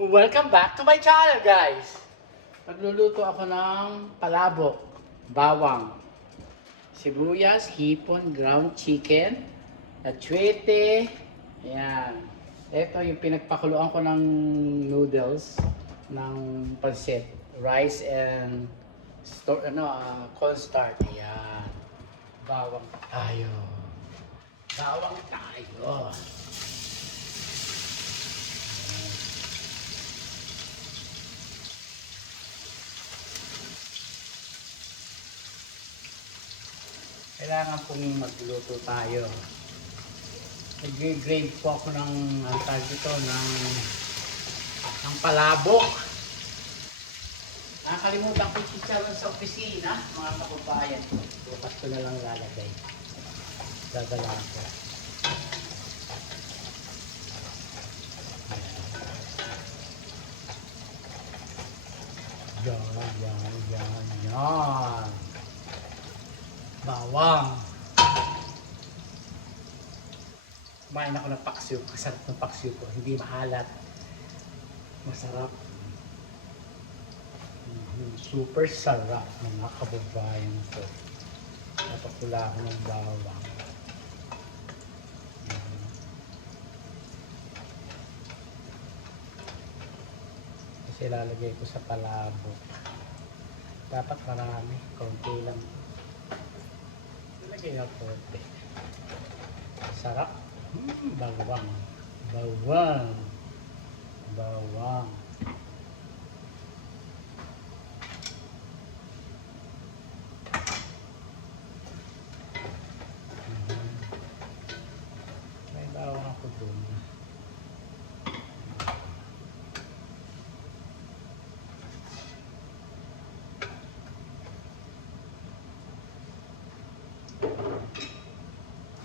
Welcome back to my channel, guys! Pagluluto ako ng palabok, bawang, sibuyas, hipon, ground chicken, atsuete, ayan. Ito yung pinagpakuluan ko ng noodles ng pansit, rice and cornstarch. Ayan. Bawang tayo. Bawang tayo. Kailangan pong magluto tayo. Nag-grade po ako ng tawag dito ng palabok. Nakalimutan ko chicharon sa opisina, mga kababayan. Bukas ko na lang lalagay. Dadalaan ko. Yan. Bawang. Kumain ako ng paksiw. Kasarap ng paksiw ko. Hindi maalat. Masarap. Super sarap mga kababayan ko. Napakula ako ng bawang. Kasi lalagay ko sa palabok. Dapat marami. Kaunti lang. Lagay na konti. Sarap. Bawang. Bawang. Bawang. May bawang ako dun.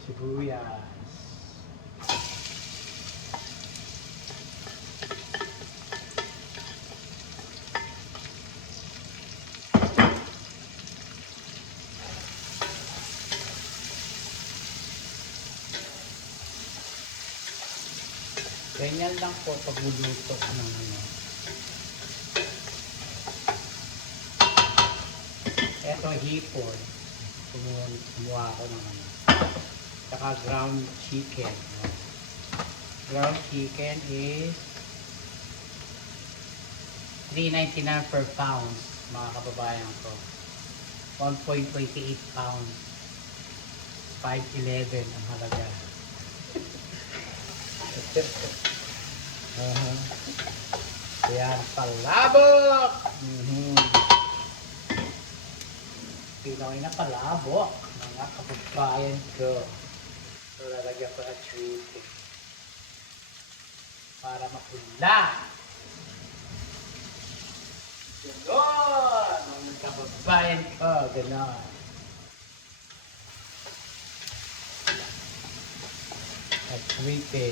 Sibuyas. Ganyan lang po pagluluto ng ano. Eto hipon. Kumuha ako ng ano. Saka ground chicken. Ground chicken is $3.99 per pound, mga kababayan ko. 1.28 pounds. 5.11 ang halaga. Ayan, palabok! Pinoy na palabok, mga kababayan ko. So, lalagyan ko ng atsuete para mapula. Ganon! Mga kababayan ko, ganon. Atsuete.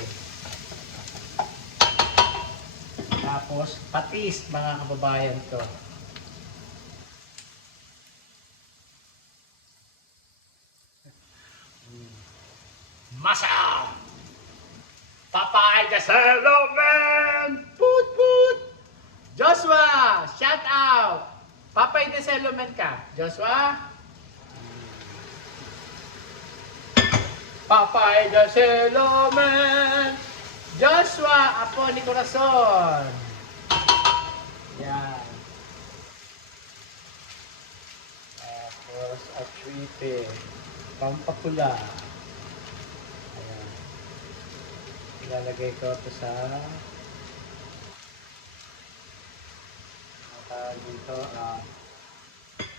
Tapos, patis, mga kababayan ko. Masam! Papay de Selomen! Put put! Joshua! Shout out! Papay de Selomen ka, Joshua? Papay de Selomen! Joshua! Apo ni Corazon! Yan. Tapos, atsuete. Pampapula. Ayan. Ilalagay ko ito sa dito.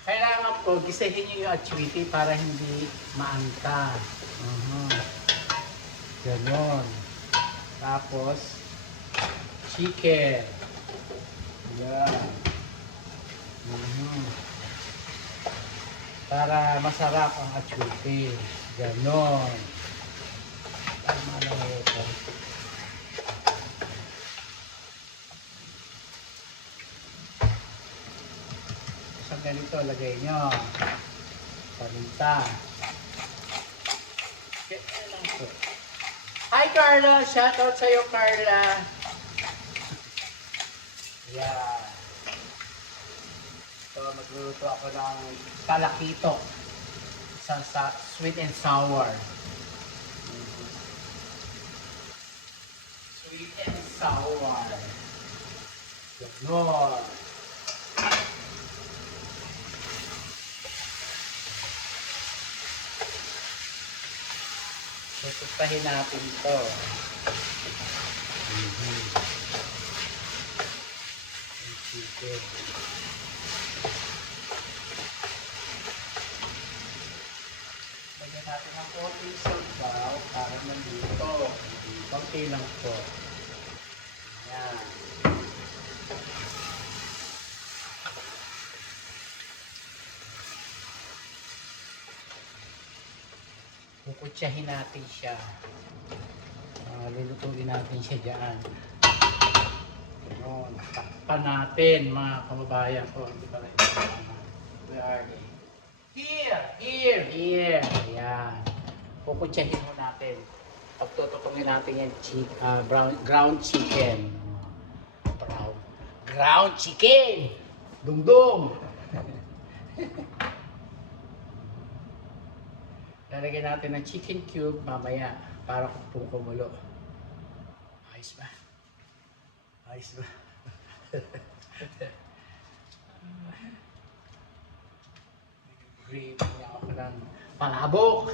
Kailangan po, gisahin nyo yung atsuete para hindi maanta. Ganon. Tapos, chicken. Yan. Para masarap ang atsuete. Ganon. Tama lang ito. Sa ganito, lagay nyo. Paminta. Ganyan lang ito. Hi Carla! Shoutout sa'yo Carla! Yan. So, magluluto ako ng talakito. Sa sweet and sour. Sweet and sour. Ganon. Susustahin natin ito. Chicken. Lagyan natin ng konting sabaw para nandito. Konti lang po. Ayan. Kukutsahin natin siya. Lulutuin natin siya dyan. Ayan. Takpan natin mga kababayan ko. Hindi pala ito. Where are they? Here. Ayan. Kukutsahin mo natin. Pagtututungin natin yung ground chicken. Ground chicken! Dungdung! Lalagyan natin ng chicken cube mamaya para kung kumulo. Ayos ba? Ayos ba? Gravy niya ako ng palabok.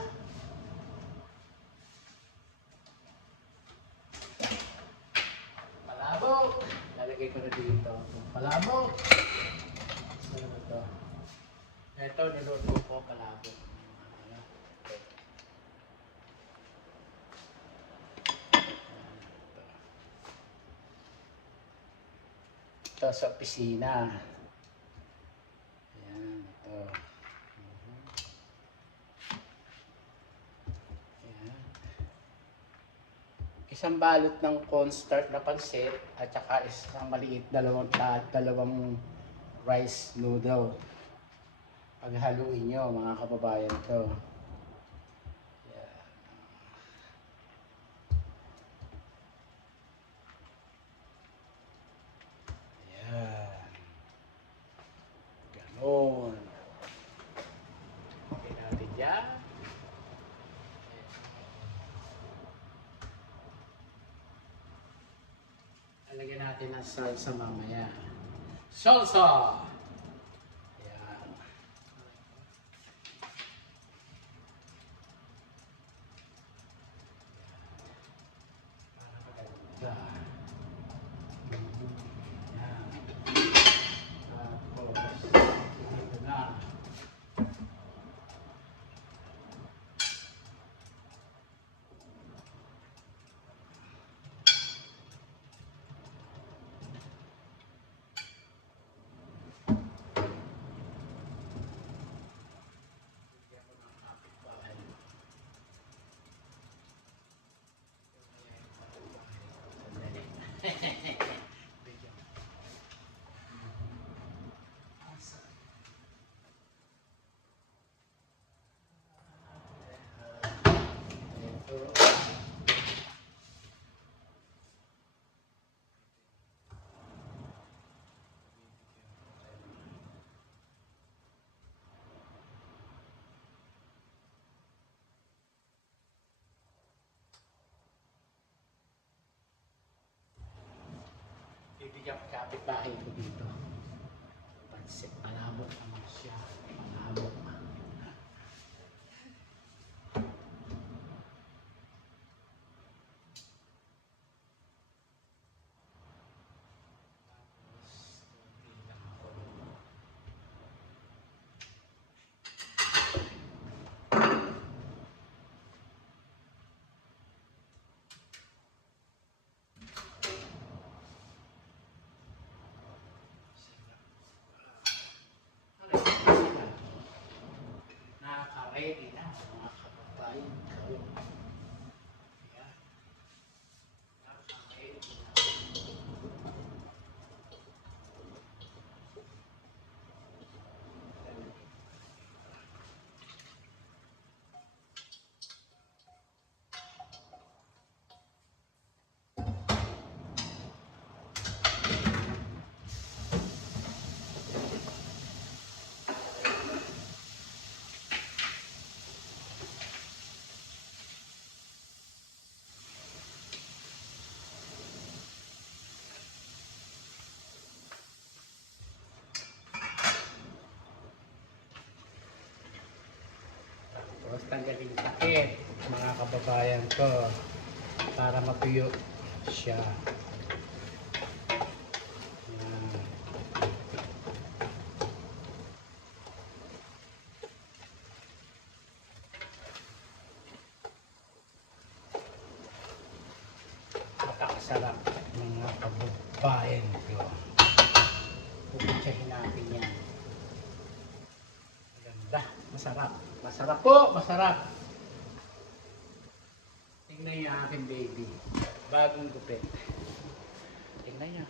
Palabok. Lalagay ko na dito. Palabok. Saan ba ito? Ito, niluto ko palabok. Ito sa opisina. Ayan, ito. Ayan. Isang balot ng cornstarch na pansit at saka isang maliit dalawang rice noodle. Paghaluin nyo mga kababayan ko. Ganon. Okay natin dyan. Alagyan natin ang salsa mamaya. Salsa! Ayan. Para maganda. Bibigyan ko kapit-bahay ko dito. Pansit, palabok naman siya. Palabok. malapit, mga kababayan ko, para matuyo siya. Yan. Napakasarap, mga kababayan ko. Puputsahin natin yan. Maganda, masarap. Masarap po, masarap. Tingnan niyo aking baby. Bagong gupit. Tingnan niyo.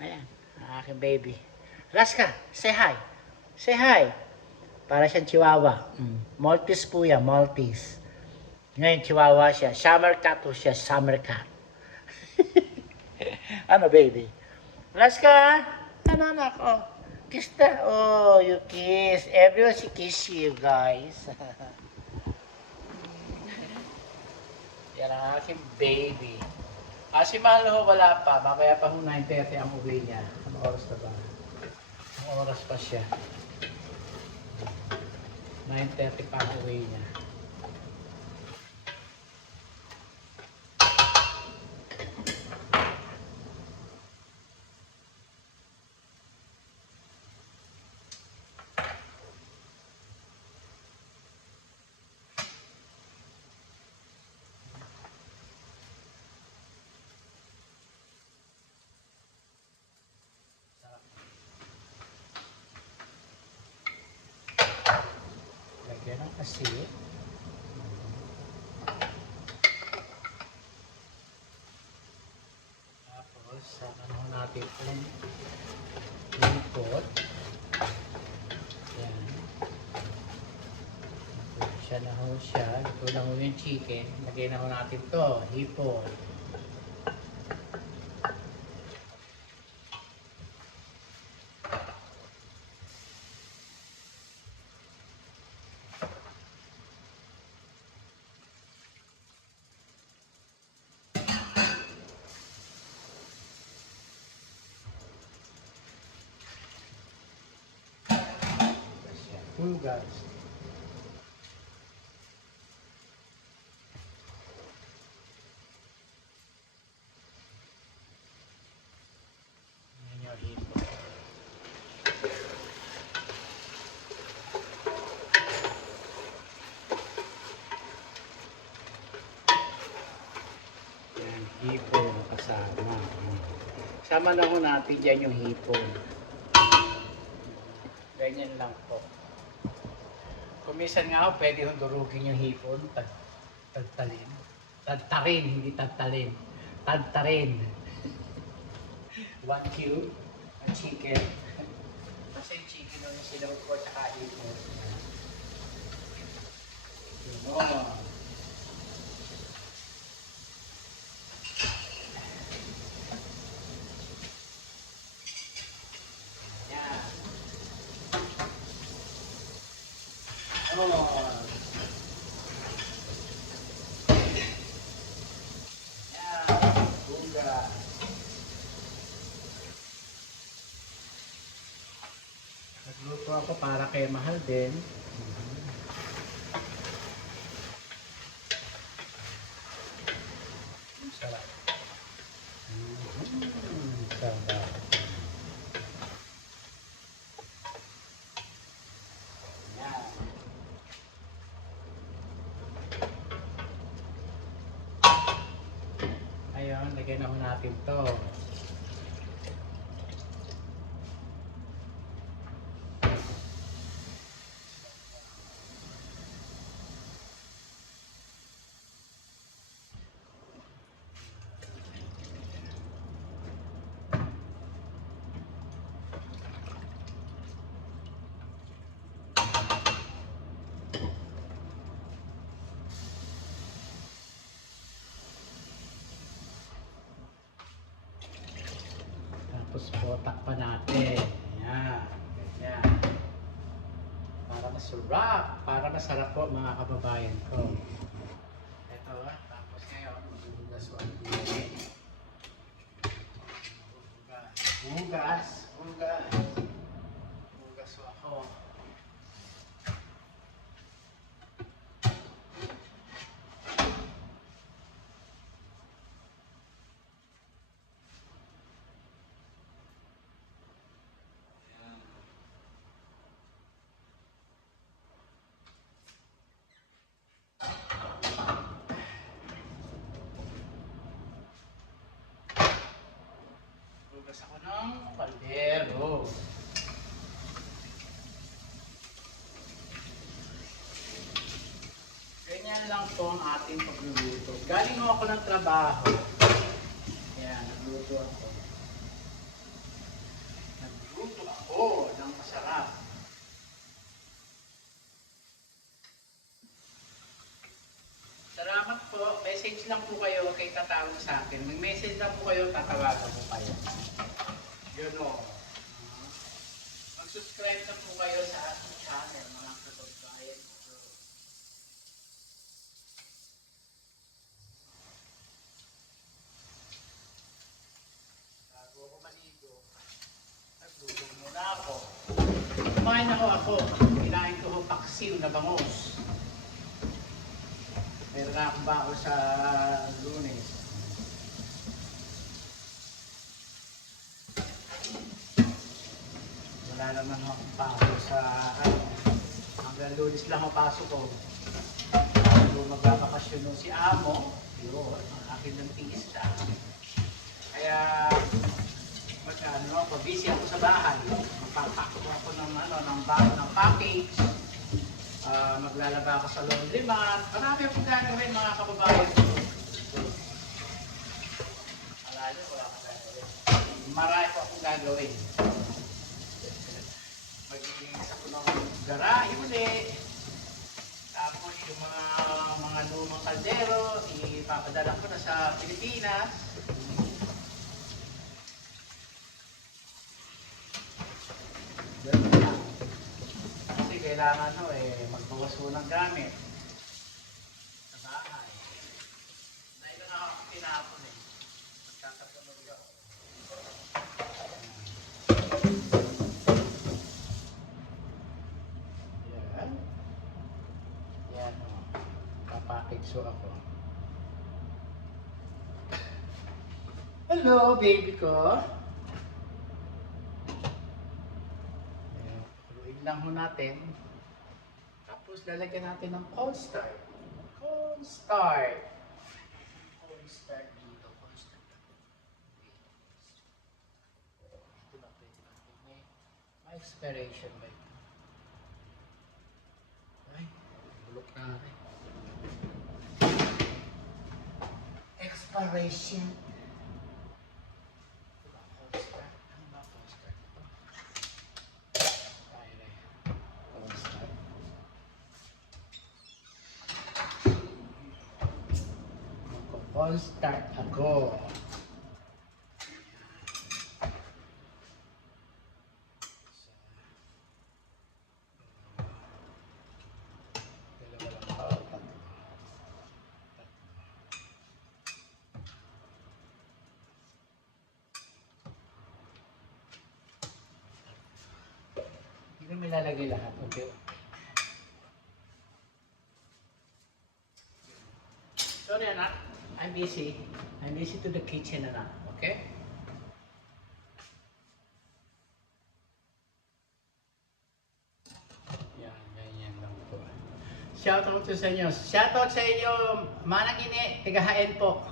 Ayan, ang aking baby. Alaska, say hi. Say hi. Para siyang chihuahua. Maltese po yan, Maltese. Ngayon chihuahua siya. Summer cat po siya, summer cat. Ano baby? Alaska, ano anak? Oh, kiss na. Oh, you kiss. Everyone should kiss you guys. Yan ang aking baby. Si Malo ho wala pa. Mamaya pa ho 9:30 ang uwi niya. Anong oras na ba? Anong oras pa siya? 9:30 pa ang uwi niya. Lagyan ng asin. Tapos, ano natin itong lipot. Yan. Siya na ho siya. Ito na ho yung chicken. Lagyan na ho natin to hipon. Hugas. Yan yung hipon. Yan, hipon kasama. Sama na ho natin dyan yung hipon. Ganyan lang po. Kung minsan nga ako, pwede hong durugin yung hipon, tagtalin. Tagtarin, hindi tagtalin. Tagtarin. 1 cube, ang chicken. Kasi yung chicken nun yung sinawag ko at saka hipon. Yun. Oh. Yan. Bunga. Nagluto ako para kay Mahal din. Sarap. Sarap. Ayun, lagyan na ho natin to. Tapos po, takpan natin. Ayan. Ganyan. Para masarap. Para masarap po mga kababayan ko. Ito tapos ngayon, maghuhugas ko ang gulay. Hugas. Hugas. Hugas ko ako. lang po ang ating pagluluto. Galing ho ako ng trabaho. Ayan, nagluto ako. Nagluto ako ng masarap. Salamat po. Message lang po kayo kay tatawag sa akin. Mag-message lang po kayo, tatawagan po kayo. Yun o. Mag-subscribe na po kayo sa ating channel, mga kababayan ko. Bago ako maligo, nagluto muna ako. Kumain ako. Kinain ko ho paksiw na bangus. Meron na akong bao sa Lunes. Wala naman akong pasok sa hanggang Lunes lang ang pasok ko. So magbabakasyon nun si Amo. Yun, ang akin ng tiis siya. Kaya ako, busy ako sa bahay. Magpapako ako ng package. Maglalaba ako sa laundry mat. Marami akong gagawin, mga kababayan ko. Alala ko, wala akong gagawin. Marami ko akong gagawin. Maglilinis ako ng garahe uli. Tapos yung mga lumang kaldero, ipapadala ko na sa Pilipinas. Kasi kailangan magbawas mo ng gamit sa bahay. Dahil na ako tinapon magkakatunog ako. Yan. Yan o. Papakitso ako. Hello, baby ko. Lang ho natin. Tapos lalagyan natin ng cornstarch. Cornstarch. Cornstarch dito. Cornstarch. Ito na pwede natin. May expiration ba ito? Ay, bulok na rin. Expiration. All start ako. Hindi ko nilalagay lahat. Okay. Sorry anak. I'm busy. I'm busy to the kitchen na. Okay? Yan, ganyan lang po. Shoutout sa inyo. Shoutout sa inyo, Manang Ine, tigahain po.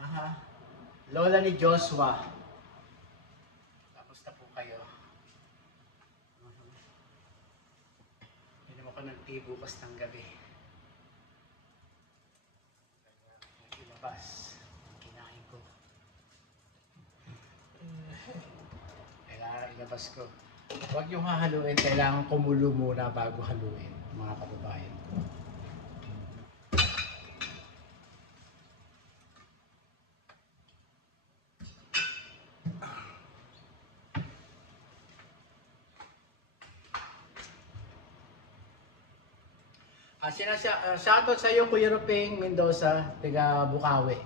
Aha. Lola ni Joshua. Tapos na po kayo. Inom ako ng tea bukas ng gabi. Kinain ko. Kailangan ilabas ko. Huwag yung hahaluin, kailangan kumulo muna bago haluin, mga kababayan ko. Shoutout sa iyo, Kuya Rupeng Mendoza, taga Bukawi.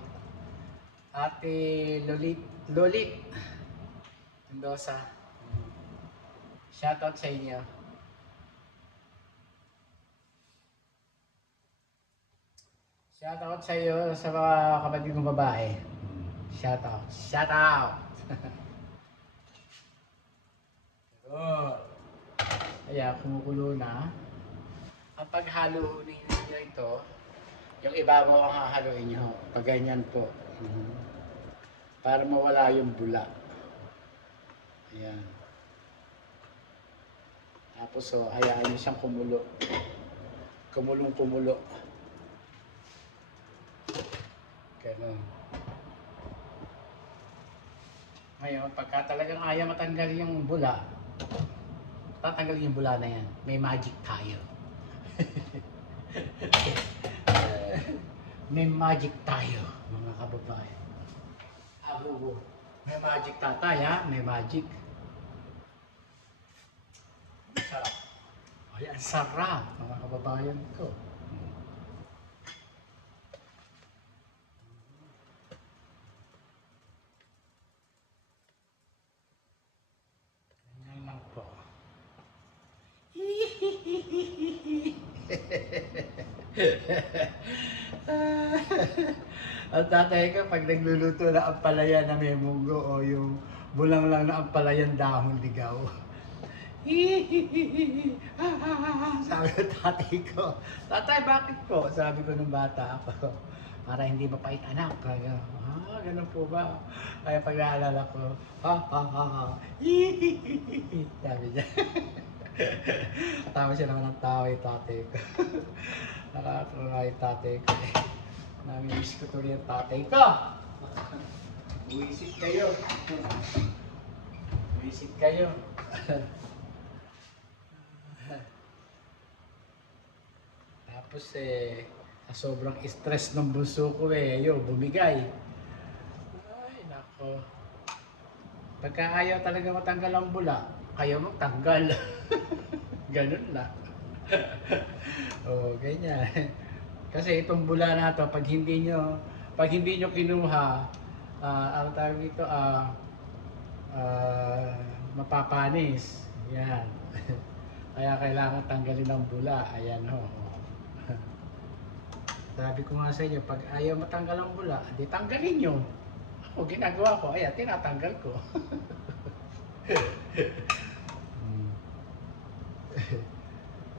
Ate Lolit Mendoza. Shoutout sa inyo. Shoutout sa iyo sa mga kapatid kong babae. Shoutout. Shoutout! Good. Kaya kumukulo na. Ang paghalo ninyo ito, yung ibabaw ang hahaluin nyo. Pag ganyan po. Para mawala yung bula. Ayan. Tapos hayaan nyo siyang kumulo. Kumulong-kumulo. Ganun. Ngayon, pagka talagang ayaw matanggal yung bula, tatanggalin yung bula na yan. May magic tayo. May magic tayo, mga kababayan. Abo, may magic tatay ha, may magic. Sarap. Ay, ang sarap, mga kababayan ko. Ganyan lang po. Ang tatay ko, pag nagluluto na ampalaya na may munggo o yung bulang lang na ampalayan dahon ligaw. Sabi ng tatay ko, tatay bakit po? Sabi ko nung bata ako, para hindi mapait anak. Kaya, ganun po ba? Kaya pag naalala ko, sabi niya. Tama siya naman ng tao yung tatay ko. Nakakatawa yung tatay ko eh. Nami-miss ko tuloy yung tatay ko. Buwisit kayo. Buwisit kayo. Tapos sa sobrang stress ng bunso ko bumigay. Ay, nako. Pagka ayaw talaga matanggal ang bula, ayaw magtanggal. Ganun lang. Ganyan. Kasi itong bula na to, pag hindi nyo kinuha, ang tawag dito, mapapanis. Yan. Kaya kailangan tanggalin ang bula. Ayan ho. Sabi ko nga sa inyo, pag ayaw matanggal ang bula, di tanggalin nyo. Ako, ginagawa ko, ayan, tinatanggal ko.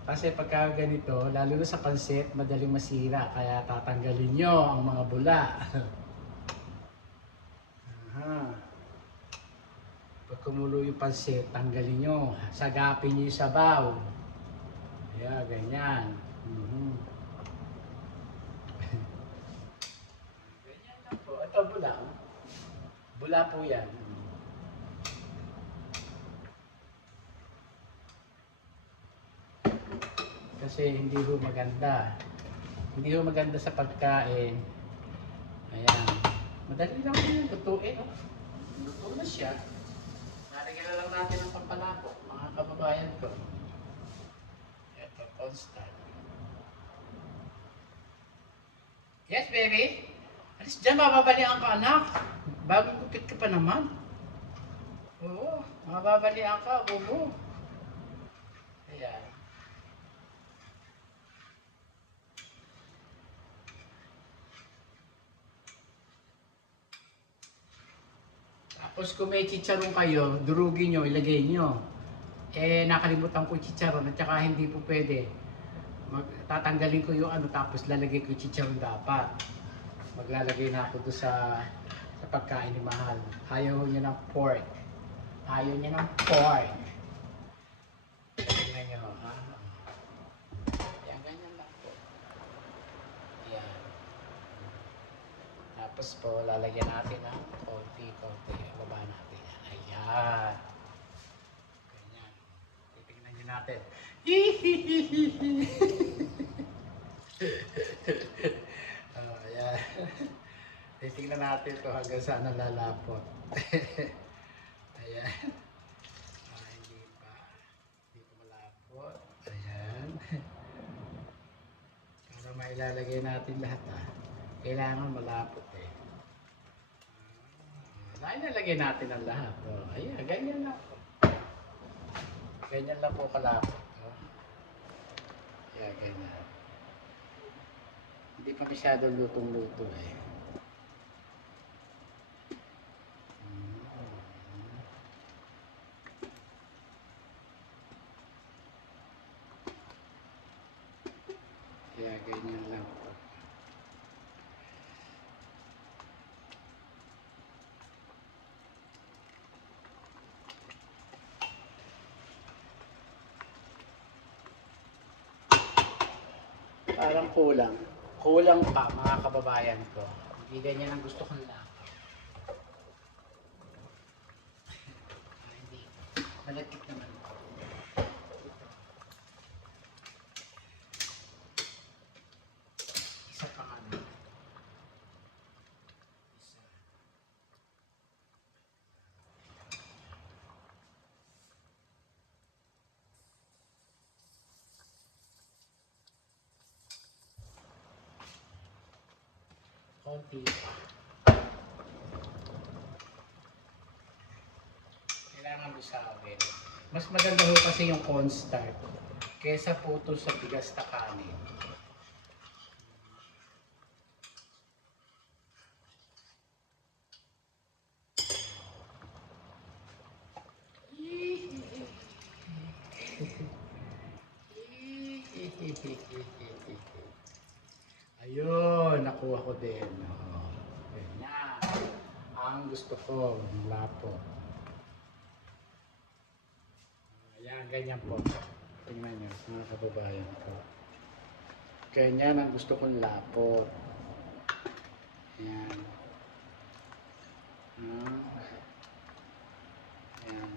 Kasi pagka ganito, lalo na sa pansit, madaling masira. Kaya tatanggalin nyo ang mga bula. Pag kumulo yung pansit, tanggalin nyo. Sagapin nyo yung sabaw. Ayan, ganyan. Ganyan lang po. Ito bula. Bula po yan. Kasi hindi ho maganda. Hindi ho maganda sa pagkain. Ayan. Madali lang yan. Lutuin. Luto na siya. Nalagyan na lang natin ang pampalapok, mga kababayan ko. Ito, constant. Yes, baby? Alis dyan, mababalian ka, anak. Bagong gupit ka pa naman. Oo, mababalian ka, bubo. Ayan. Tapos kung may chicharon kayo, durugin nyo, ilagay nyo. Nakalimutan ko chicharon at saka hindi po pwede. Tatanggalin ko yung tapos lalagay ko yung chicharon dapat. Maglalagay na ako doon sa pagkain ni Mahal. Ayaw niya ng pork. Ayaw niya ng pork. Tingnan nyo, ha? Ayan, ganyan lang po. Ayan. Tapos po, lalagyan natin ng konti-konti. Baba natin yan. Ayan. Ganyan. Titignan nyo natin. Ayan. Titignan natin kung hanggang saan nalalapot. Ayan. Hindi pa. Hindi pa malapot. Ayan. Para mailalagay natin lahat kailangan malapot ilalagay natin ang lahat. Ayan, ganyan lang po. Ganyan lang po kalapot. Ayan, ganyan. Hindi pa masyado lutong-luto Kaya ganyan lang po. Parang kulang. Kulang pa mga kababayan ko. Hindi ganyan ang gusto kong lapo. Hindi. Malagkit naman. Isa pa nga na. Isa. Konti. Kailangan busawin. Mas maganda ho kasi yung cornstarch kesa po ito sa bigas na kanin. Ayun, nakuha ko din. Oh, ganyan. Ang gusto ko, lapo. Ayan, ganyan po. Tingnan nyo, mga kababayan ko. Ganyan ang gusto kong lapot. Ayan. Ayan.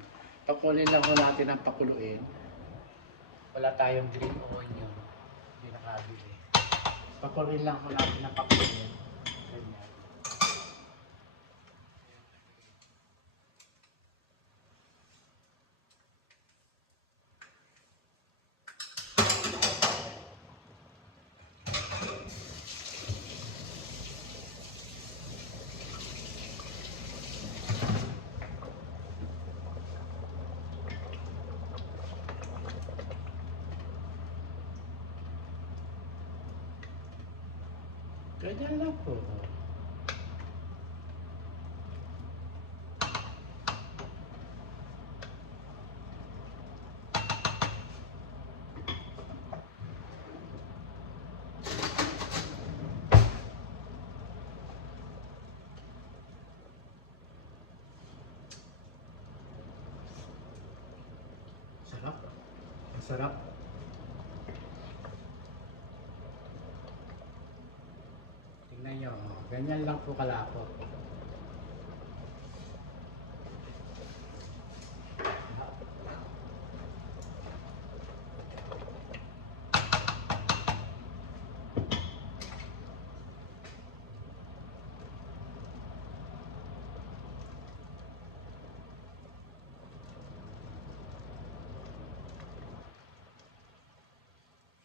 Pakunin lang ko natin ang pakuluin. Wala tayong green onion. Hindi nakabili. Pakunin lang ko natin ang pakuluin. Ganyan. Ganyan lang po. Sarap. Masarap. Tingnan nyo. Ganyan lang po kalapot.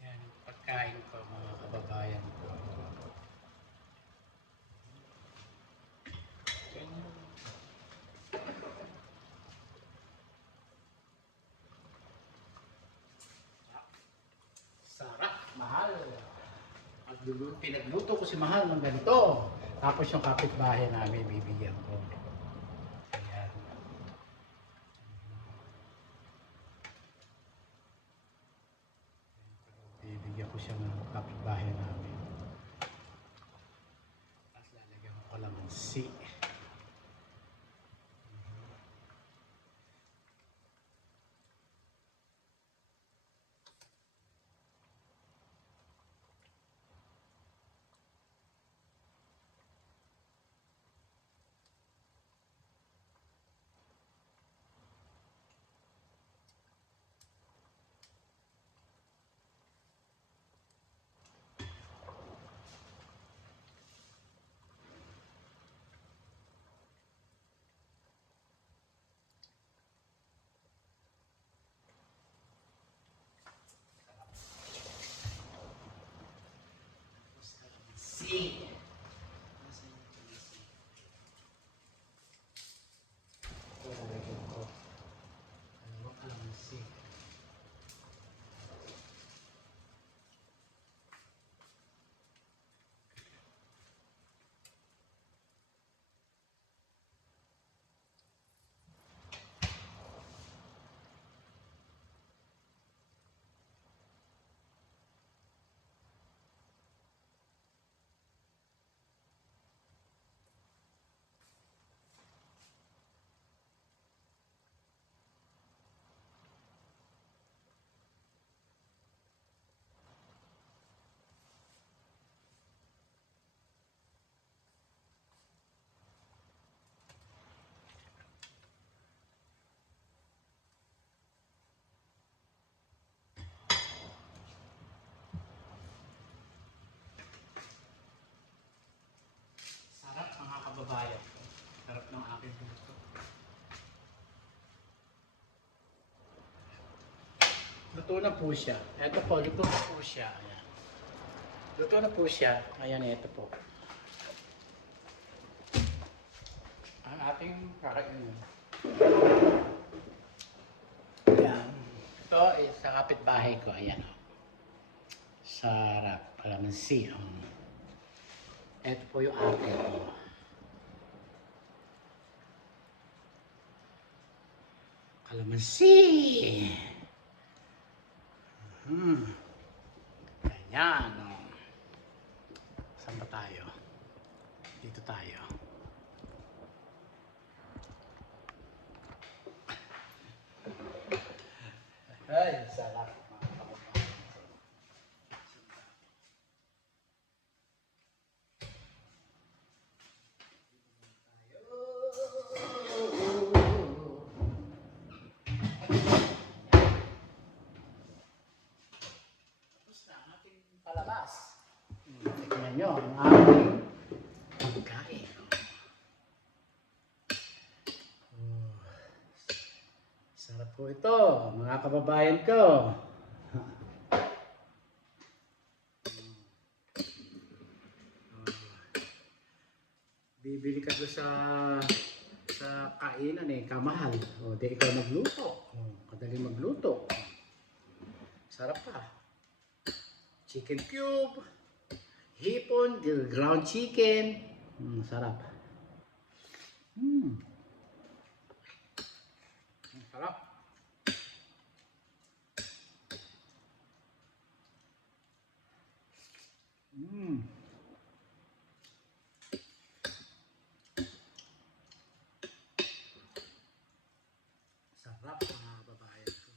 Yan ang pagkain ko mga kababayan ko. Ganyan. Sarap, mahal. Pinagluto ko si Mahal ng ganito. Tapos yung kapitbahay namin bibigyan ko. Ayan. Bibigyan ko siya ng kapitbahay namin. Tapos lalagyan ko kalamansi. Luto na po siya. Ito po, luto na po siya. Ayan. Luto na po siya. Ayan, ito po. Ang ating kakainin. Ayan. Ito is sa kapitbahay ko. Ayan. Sarap. Kalamansi. Ito po yung akin. Kalamansi. Ganyan. Saan ba tayo? Dito tayo. Ay, sarap. Palabas. Tignan nyo ang aking pagkain. Sarap po ito, mga kababayan ko. Bibili ka doon sa kainan kamahal. O, di ikaw magluto. Kadali magluto. Sarap pa. Chicken cube, hipon, ground chicken. Sarap. Sarap. Sarap mga babayan ko.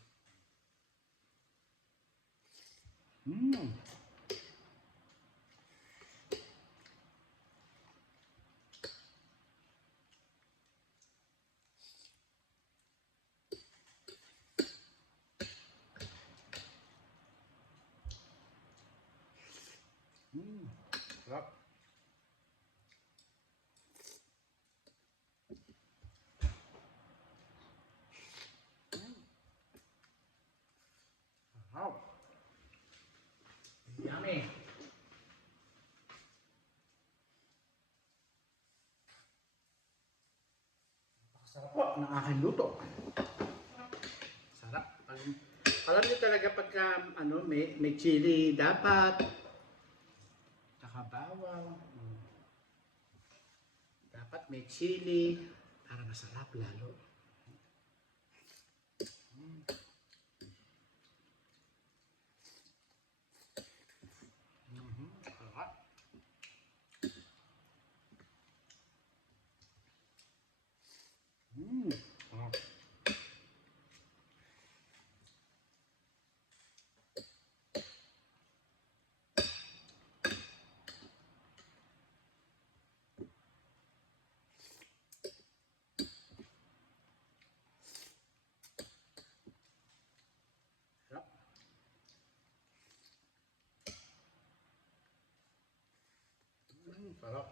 Sarap. Sarap. Yummy. Sarap po ng aking luto. Sarap. Alam niyo talaga pagka may chili dapat. Tsaka bawang. Dapat may chili para masarap lalo. Sarap. Sarap. Sarap. Masarap.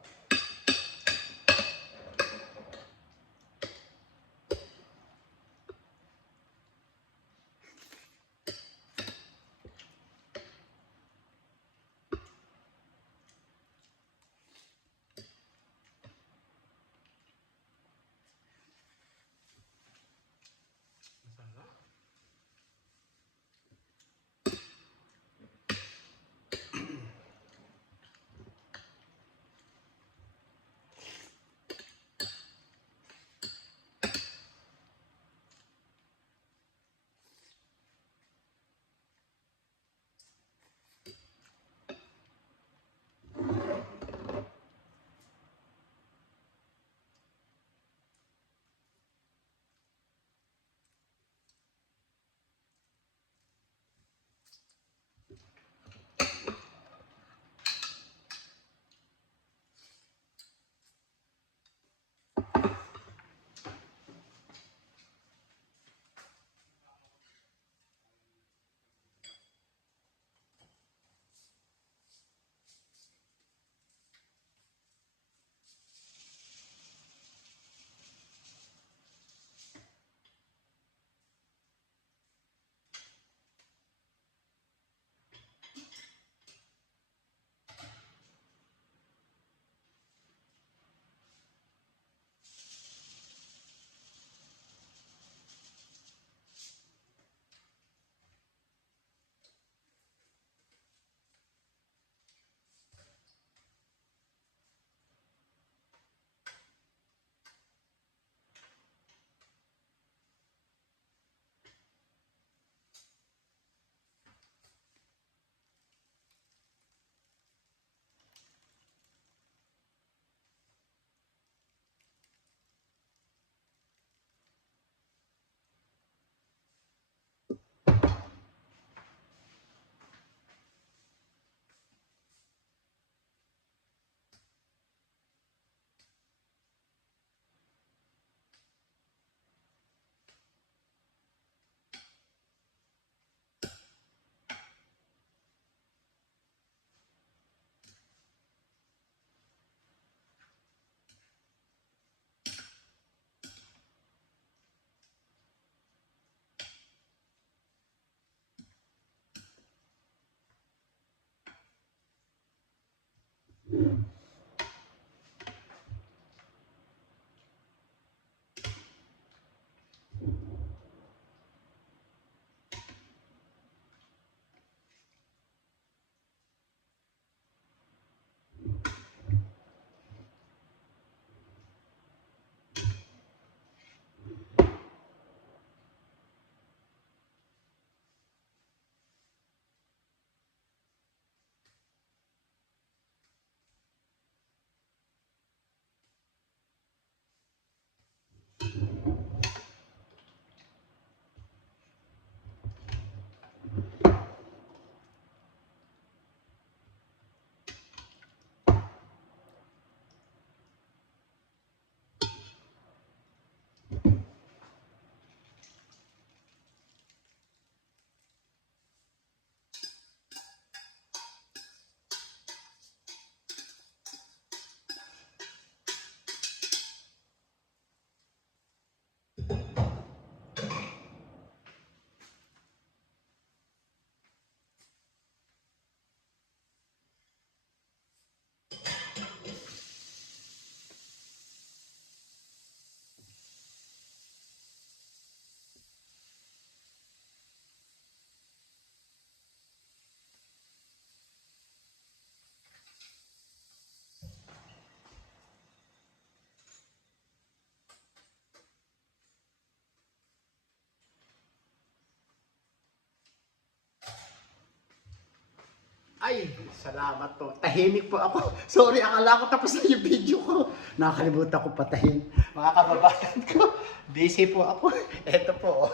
Ay, salamat po. Tahimik po ako. Sorry, akala ko tapos na yung video ko. Nakakalimutan ko patahin. Mga kababayan ko, busy po ako. Eto po.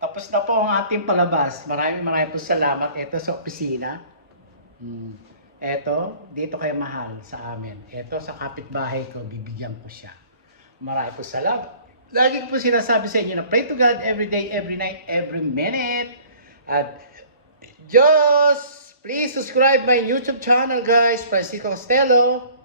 Tapos na po ang ating palabas. Maraming po salamat. Eto sa opisina. Eto, dito kayo mahal sa amin. Eto sa kapitbahay ko, bibigyan ko siya. Maraming po salamat. Lagi ko po sinasabi sa inyo na pray to God every day, every night, every minute. At just please subscribe my YouTube channel, guys. Francisco Costello.